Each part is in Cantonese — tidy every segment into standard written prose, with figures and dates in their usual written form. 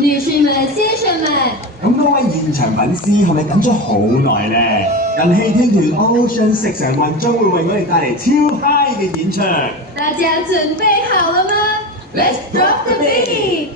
女士們、先生們，咁多位現場粉絲係咪等咗好耐咧？人氣天團 Ocean 6&1將會為我哋帶嚟超 high 嘅演唱。大家準備好了嗎？Let's drop the beat！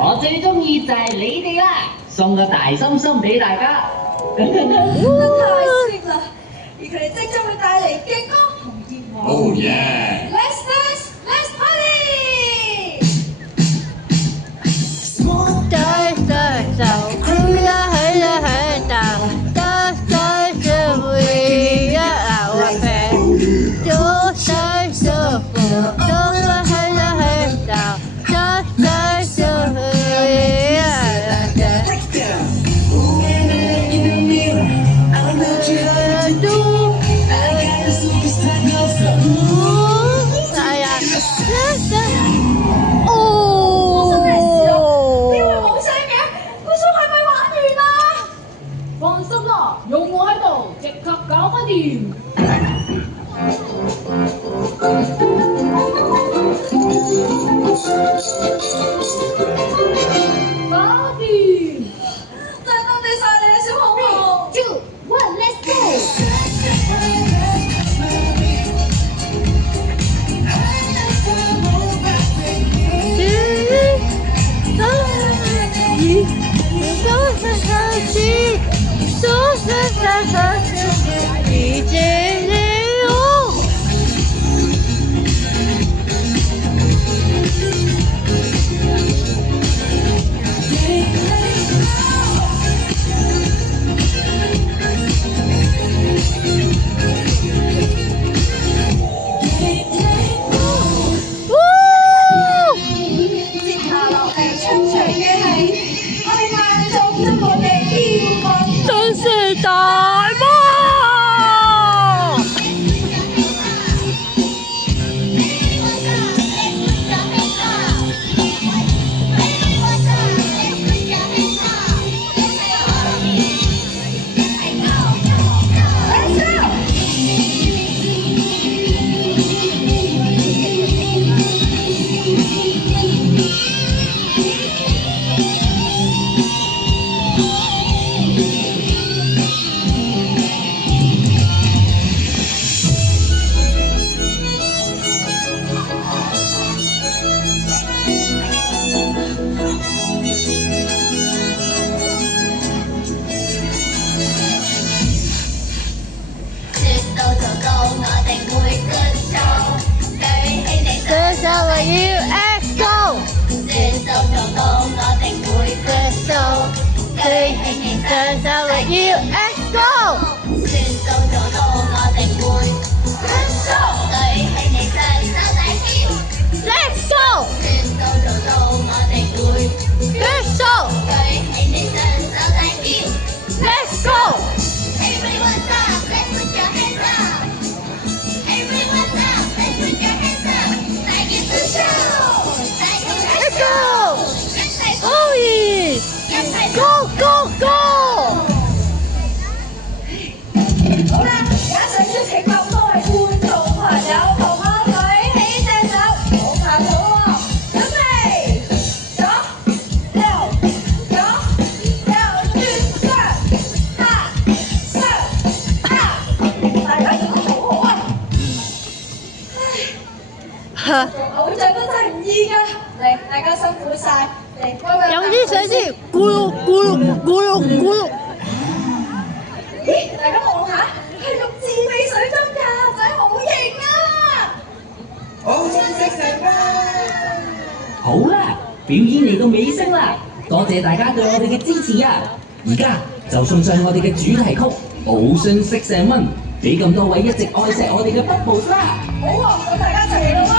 我最中意就係你哋啦，送個大心心俾大家。太 sweet 啦！而佢哋即將會帶嚟嘅歌同熱舞。Oh yeah！ Let's dance, let's party！ 帶帶走，哭啦起啦起度，帶帶着回憶啊我飛，都帶着苦，都啦起啦起度，帶帶着回憶啊我飛。放心啦，有我喺度，即刻搞翻掂。搞掂！真係多謝晒你啊，小紅紅。 2, 1, let's go！偶像都真係唔易㗎。嚟，大家辛苦晒，嚟幫佢。有啲水先，咕嚕咕嚕咕嚕咕嚕。咦，大家望下，係用自備水樽㗎，仔好型啊！好想食成班。好啦，表演嚟到尾聲啦，多謝大家對我哋嘅支持啊！而家就送上我哋嘅主題曲《Ocean 6&1》，俾咁多位一直愛錫我哋嘅 Bubbles 啦！好喎，咁大家一齊嚟啦喎！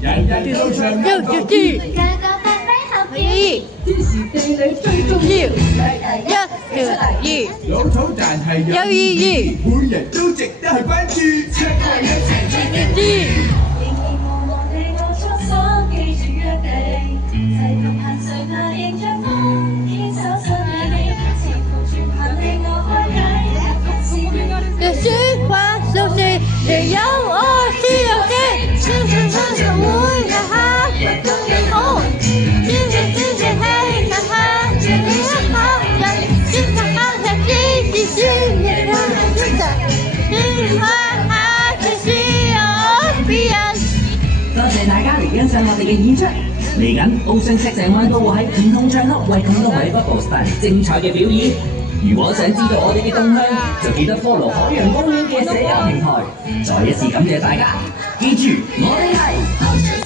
人人都唱要注意，天時地利最重要。老土但係有意義，每人都值得去關注。多謝大家嚟欣賞我哋嘅演出，嚟緊Ocean 6&1都會喺唔同場合為咁多位 Bubbles 帶嚟精彩嘅表演。如果想知道我哋嘅動向，就記得 follow 海洋公園嘅社交平台。再一次感謝大家，記住我哋係。